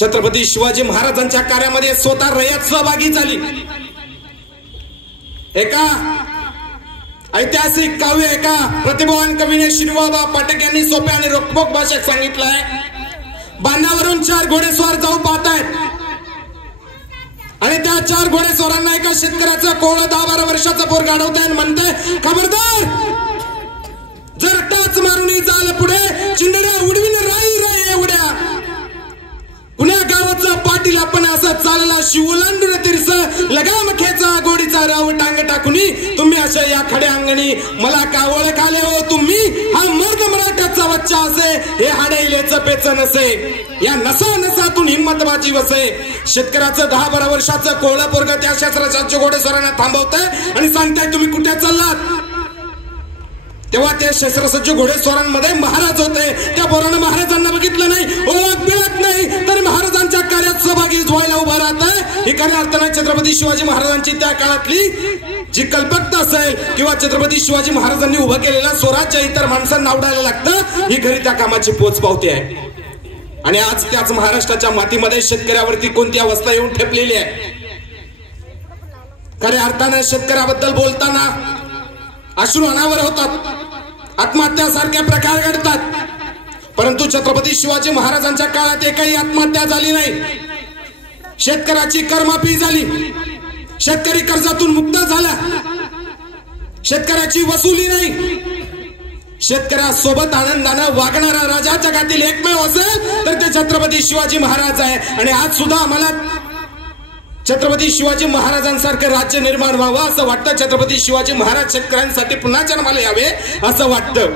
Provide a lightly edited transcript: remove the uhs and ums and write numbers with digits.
छत्रपती शिवाजी महाराजांच्या कार्यामध्ये स्वतः रयत सहभागी झाली। एका ऐतिहासिक काव्य एका प्रतिभावान कवीने श्रीबाबा पाठक यांनी सोप्या आणि रोखोक भाषेत सांगितलंय, बांधावरून 4 घोडेस्वार जाऊ पाहतायत आणि त्या 4 घोडेस्वारांना एका शेतकऱ्याचं कोवळं 10-12 वर्षाचं पोरग अडवतंय आणि म्हणतंय, खबरदार जर टाच मारून जाल पुढे चिंडड्या उडवीन राई राई एवढ्या। पुण्या गावाचा पाटील आपण असं चालला शिवलांडून तिरस लगाम खेचा गोडीचा राव टांग टाकुनी, तुम्ही अशा या खड्या अंगणी मला का ओळखाले हो तुम्ही, हा मर्द मराठ्याचा बच्चा असे हे हाडेलेच पेच नसे, या नसा नसातून हिंमत माझी वसे। शेतकऱ्याचं 10-12 वर्षाचं कोवळं पोरग त्या शस्त्राच्या घोडेस्वारांना थांबवतंय आणि सांगताय तुम्ही कुठे चाललात। तेव्हा त्या शस्त्रसज्ज घोडेस्वारांमध्ये महाराज होते, त्या पोरानं महाराजांना बघितलं नाही, ओळख बिळख नाही, तरी महाराजांच्या कार्यात सहभागी व्हायला उभा राहतंय। ही खऱ्या अर्थाने छत्रपती शिवाजी महाराजांची त्या काळातली जी कल्पकता असेल किंवा छत्रपती शिवाजी महाराजांनी उभं केलेला स्वराज्य इतर माणसांना आवडायला लागतं, ही खरी त्या कामाची पोच पावती आहे। आणि आज त्याच महाराष्ट्राच्या मातीमध्ये शेतकऱ्यावरती कोणती अवस्था येऊन ठेपलेली आहे। खऱ्या अर्थाने शेतकऱ्याबद्दल बोलताना अश्रू अनावर होतात, आत्महत्यासारखे प्रकार घडतात, परंतु छत्रपती शिवाजी महाराजांच्या काळात एकही आत्महत्या झाली नाही। शेतकऱ्याची कर्माफी झाली, शेतकरी कर्जातून मुक्त झाला, शेतकऱ्याची वसुली नाही, शेतकऱ्यासोबत आनंदानं वागणारा राजा जगातील एकमेव असेल तर ते छत्रपती शिवाजी महाराज आहे। आणि आज सुद्धा आम्हाला छत्रपती शिवाजी महाराजांसारखं राज्य निर्माण व्हावं असं वाटतं, छत्रपती शिवाजी महाराज शेतकऱ्यांसाठी पुन्हा जन्माला यावे असं वाटतं।